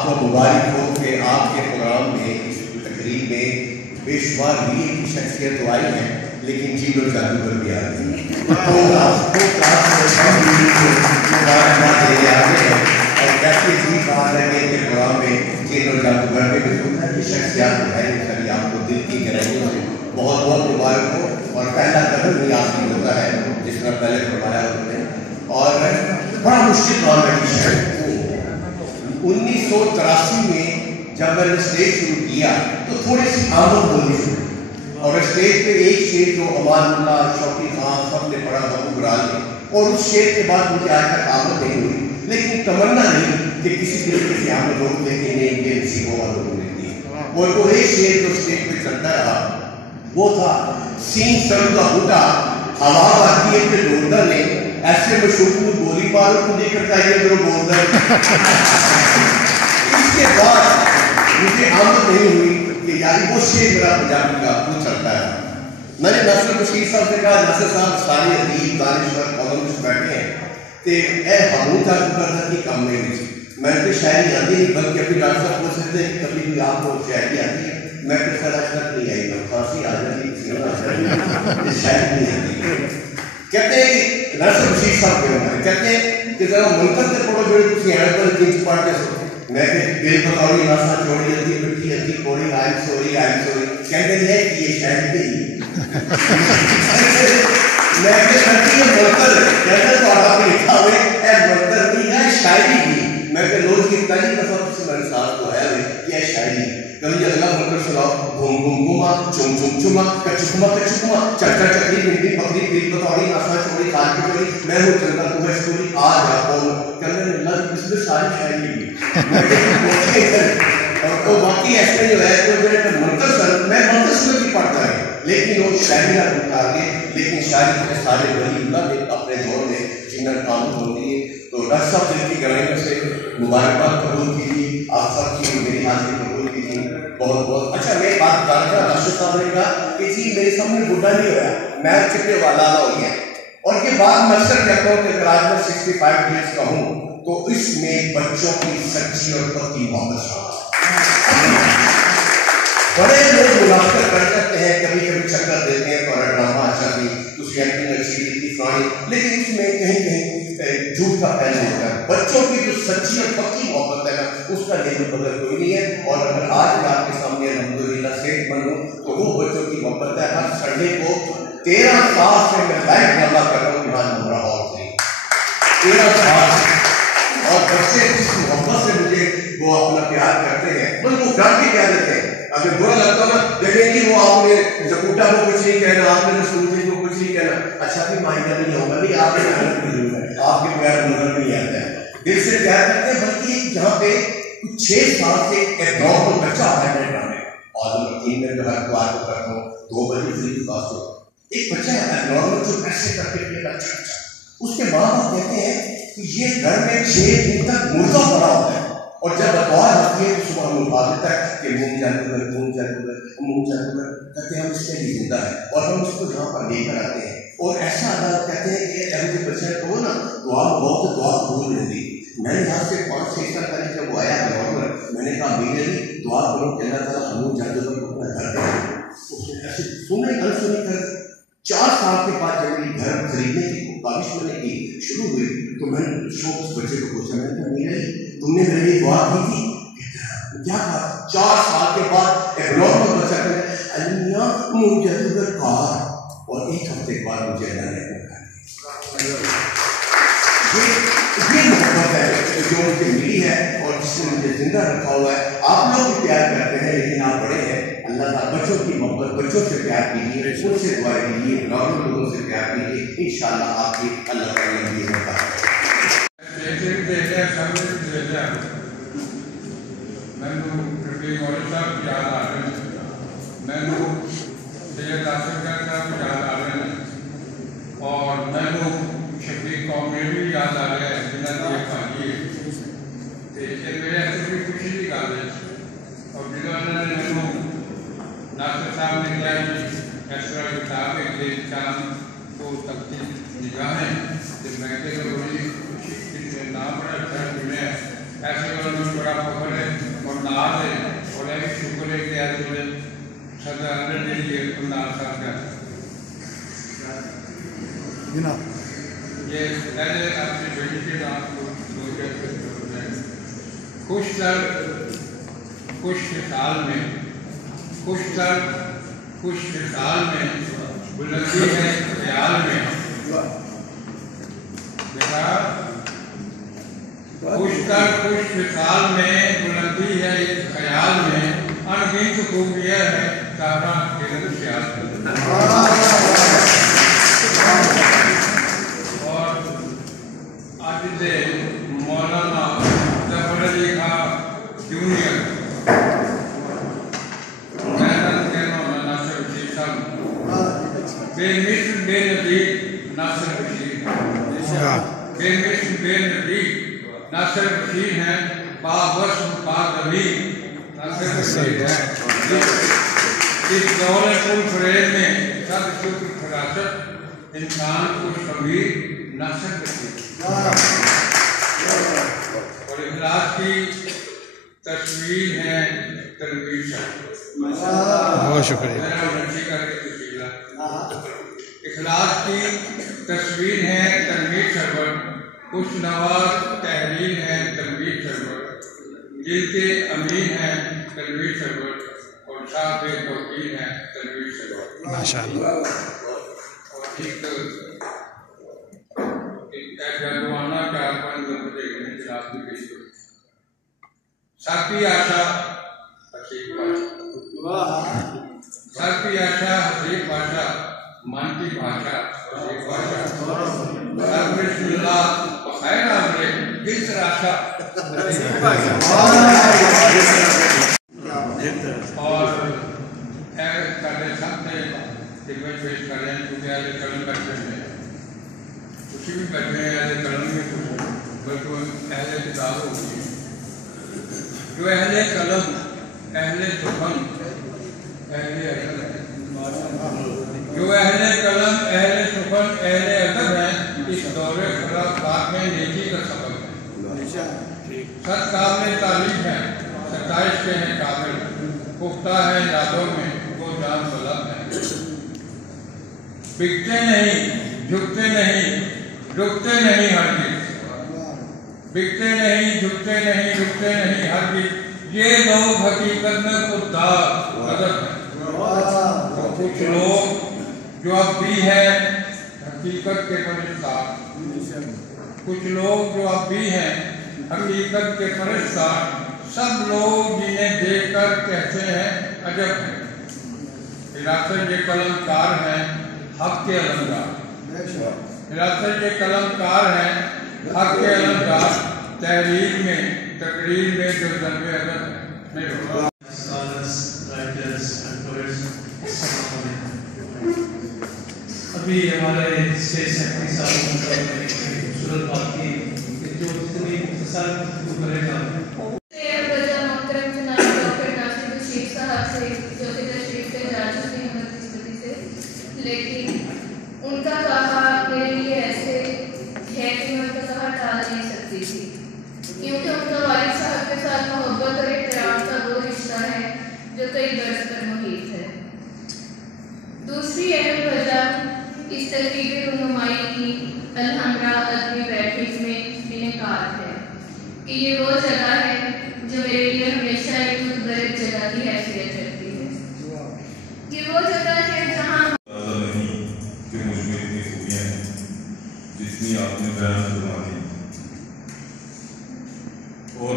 آپ کو مبارک ہو کہ آپ کے پروگرام میں اس تقریب میں بے شمار بھی ایک شخصیت تو آئی ہے لیکن جیل و جادوگر بھی آ گئی مبارکباد دینے آگے ہیں اور کیسے جی بات ہے کہ پروگرام میں جیل و جادوگر میں بھی سنتا کی شخصیات جو ہے سبھی آپ کو دل کی گہرائیوں سے بہت بہت مبارک ہو اور پہلا قدم ہی آپ کی ہوتا ہے جس طرح پہلے فرمایا انہوں نے اور بڑا مشکل کام ہے 1983 میں جب میں نے اسٹیج شروع کیا تو تھوڑی سی آمد بولنی شروع اور اسٹیج پہ ایک شعر جو امان اللہ شوقی خان سب نے پڑھا محبوب رال نے اور اس شعر کے بعد مجھے آج تک آمد نہیں ہوئی لیکن تمنا نہیں کہ کسی طریقے سے آمد روک لے کے نہیں یہ نصیبوں والوں کو ملتی ہے اور وہ ایک شعر جو اسٹیج پہ چلتا رہا وہ تھا سین سر کا بوٹا ہوا آتی ہے کہ ڈھونڈا نے ایسے مشہور گولی مارو کو نہیں کرتا یہ جو بولتا ہے اس کے بعد مجھے آمد نہیں ہوئی کہ یاری وہ شعر میرا پنجابی کا وہ چلتا ہے میں نے ناصر بشیر صاحب سے کہا ناصر صاحب سارے ادیب دانشور کالمسٹ بیٹھے ہیں کہ اے ہموں کا کرنا کی کام میں میں تو شاعری آتی نہیں بلکہ ابھی ڈاکٹر صاحب پوچھ سکتے ہیں کہ کبھی بھی آپ کو شاعری آتی ہے میں کس طرح تک نہیں آئی میں خاصی آ جاتی شاعری نہیں آتی کہتے ہیں کہ ناصر بشیر صاحب کہتے ہیں کہ ذرا منتر سے پڑھو جو تھی ہینڈ پر تین پڑھ کے سو میں کہ دل پکوڑی ناسا چھوڑی ہتی مٹی ہتی کوڑی آئی سوری کہتے ہیں کہ یہ شاعری نہیں میں کہ سرکی یہ منتر کہتے ہیں تو آگا پہ لکھا ہوئے اے منتر نہیں ہے شاعری بھی میں کہ روز کی پہلی دفعہ کسی میں انسان کو ہے کہ یہ شاعری کبھی اگلا منتر سناؤ گھوم گھوم گھوما چم چم چما کچکما چکر چکری بنتی پکڑی دل پکوڑی ناسا چھوڑی کھال کی چوری میں ہوں چلتا تو ہے اسٹوری آ جا کون کہتے ہیں اللہ اس میں ساری شاعری بھی تو باقی ایسے جو ہے تو منتر سر میں منتر سر بھی پڑھتا ہے لیکن وہ شاعری کا بتا گے لیکن شاعری کے سارے ولی اللہ نے اپنے دور میں جنر کام ہوتی ہے تو ڈاکٹر صاحب دل کی گہرائیوں سے مبارکباد قبول کیجیے آپ سب کی میری حاضری قبول کیجیے بہت بہت اچھا میں بات جانتا ہوں ڈاکٹر صاحب نے کہا کہ جی میرے سامنے بڈھا نہیں ہوا میں چپے والا ہوئی ہے اور یہ بات میں اکثر کہتا ہوں کہ اگر آج میں 65 ایئرس کا ہوں تو اس میں بچوں کی سچی اور پکی محبت شامل بڑے لوگ ملاقات کر سکتے ہیں کبھی کبھی چکر دیتے ہیں تو ڈرامہ اچھا بھی اس کی ایکٹنگ اچھی تھی فلانی لیکن اس میں کہیں کہیں جھوٹ کا پہلو ہوتا ہے بچوں کی جو سچی اور پکی محبت ہے نا اس کا لیبل بدل کوئی نہیں ہے اور اگر آج میں آپ کے سامنے الحمدللہ صحت مند ہوں تو وہ بچوں کی محبت ہے ہر سنڈے کو 13 سال سے میں لائف ڈرامہ کر رہا ہوں جہاں ہمارا ہال سے 13 سال اور بچے جس محبت سے مجھے وہ اپنا پیار کرتے ہیں بس وہ ڈر کے کہہ دیتے ہیں اگر برا لگتا نا دیکھیں گے وہ آپ نے زکوٹا کو کچھ نہیں کہنا آپ نے رسول کو کچھ نہیں کہنا اچھا بھی مائنڈ نہیں ہوگا نہیں آپ کے محنت کی ضرورت ہے آپ کے پیار نظر نہیں آتا ہے دل سے پیار کرتے ہیں بلکہ جہاں پہ 6 سال سے ایک نارمل بچہ آتا ہے میرے میں اور تین میں جو ہے تو آپ کو کرتا ہوں 2 بجے فری پاس ہو ایک بچہ ہے نارمل جو ایسے کر کے پیے گا اچھا اس کے ماں باپ کہتے ہیں کہ یہ گھر میں 6 دن تک مردہ پڑا ہوتا ہے اور جب اتوار آتی ہے تو صبح ہم اٹھا دیتا ہے کہ منہ جانور کہتے ہیں ہم اس کے لیے زندہ ہے اور ہم اس کو یہاں پر لے کر آتے ہیں اور ایسا عدالت کہتے ہیں کہ ایسے بچے کو نا دعا بہت دعا قبول رہتی میں نے یہاں سے 5-6 سال پہلے جب وہ آیا گورنر میں نے کہا میرے لیے دعا کرو کہ اللہ تعالیٰ ہم جانور کو اپنا گھر دے ایسے سنیں انسنی کر 4 سال کے بعد جب میری گھر خریدنے کی کاوش میں نے کی شروع ہوئی تو میں نے اس بچے کو پوچھا میں نے کہا میرے تم نے میرے لیے دعا کی تھی کیا کہا 4 سال کے بعد ایک نارمل بچہ کہتا ہے اللہ مجھے جادوگر کار اور 1 ہفتے کے بعد مجھے اللہ نے یہ محبت ہے جو مجھے ملی ہے اور جس نے مجھے زندہ رکھا ہوا ہے آپ لوگ بھی پیار کرتے ہیں لیکن آپ بڑے ہیں اللہ تعالیٰ بچوں کی محبت بچوں سے پیار کیجیے ان سے دعا کیجیے نارمل لوگوں سے پیار کیجیے انشاءاللہ آپ کی اللہ تعالیٰ نے ہوتا ہے اور میں شفیق کامیڈی یاد آ گیا ہے جنہیں یہ پانی ہے میرے ایسے بھی خوشی کی گل ہے اور جنہوں نے ناصر صاحب نے کیا کہ اس طرح کتاب ہے چاند کو تبدیل نگاہیں میں کہ بڑی خوشی نام بڑا اچھا سنے ایسے انہوں نے بڑا فخر ہے صدر صاحب یہ پہلے اپنی بیٹی کے نام کو خوش خصال میں بلندی ہے خیال میں خوش خصال میں بلندی ہے خیال میں انگنت خوبیاں ہے تارا کرن خیال اور آج دے مولانا ظفر علی خان جونیئر بے مثل بے نظیر ناصر بشیر ناصر بشیر ہیں باوسم باضمیر ناصر بشیر ہیں اس دور پل فریب میں سب شکر فراست انسان کو خبیر ناصر بشیر اور اخلاص کی تصویر ہے تنویر صاحب بہت شکریہ اخلاص کی تصویر ہے تنویر سرور خوش نواز تحریر ہے تنویر سرور دل کے امین ہے تنویر سرور اور صاحب توقیر ہے تنویر سرور ماشاءاللہ اور ایک جادوانہ کاربن زبردے گھنے خلاف کی پیش کرو ساکی آشا حسیب باشا ساکی آشا حسیب باشا من کی بھاشا حسیب باشا سب بسم اللہ بخیر آمرے کس راشا حسیب باشا اور اے کردے سب نے خدمت پیش کر رہے ہیں کیونکہ اہل قلم بیٹھے ہیں خوشی بھی بیٹھے ہیں اہل قلم میں خوشی بلکہ اہل کتاب ہوگی جو اہل قلم اہل سخن اہل ادب جو اہل قلم اہل سخن اہل ادب ہیں اس دور خراب میں نیکی کا سبب ہے سچ قابل تعریف ہے ستائش کے ہیں قابل پختہ ہے یادوں میں وہ جان طلب ہے بکتے نہیں جھکتے نہیں رکتے نہیں ہرگز بکتے نہیں جھکتے نہیں رکتے نہیں ہرگز یہ لوگ حقیقت میں خوددار غضب ہیں کچھ لوگ جو اب بھی ہے حقیقت کے پرستار کچھ لوگ جو اب بھی ہیں حقیقت کے پرستار سب لوگ جنہیں دیکھ کر کہتے ہیں عجب ہے حراست یہ قلم کار ہیں حق کے علمدار حراست یہ قلم کار ہیں حق کے علمدار تحریر میں تقریر میں جو ضرب ادب میں ہوگا ابھی ہمارے اسٹیٹ سیکرٹری صاحب نے خوبصورت بات کی جو اتنی مختصر گفتگو کرے گا لیکن ان کا کہا میرے لیے ایسے ہے کہ میں ان کا کہا ٹال نہیں سکتی تھی کیونکہ ان کا والد صاحب کے ساتھ محبت اور احترام کا وہ رشتہ ہے جو کئی برس پر محیط ہے دوسری اہم وجہ اس تقریب رونمائی کی الحمرا ادبی بیٹھک میں انعقاد ہے کہ یہ وہ جگہ ہے جو میرے لیے ہمیشہ ایک متبرک جگہ کی حیثیت رکھتی ہے یہ وہ جگہ ہے جہاں کہ مجھ میں اتنی خوبیاں ہیں جتنی آپ نے بیان فرما دی اور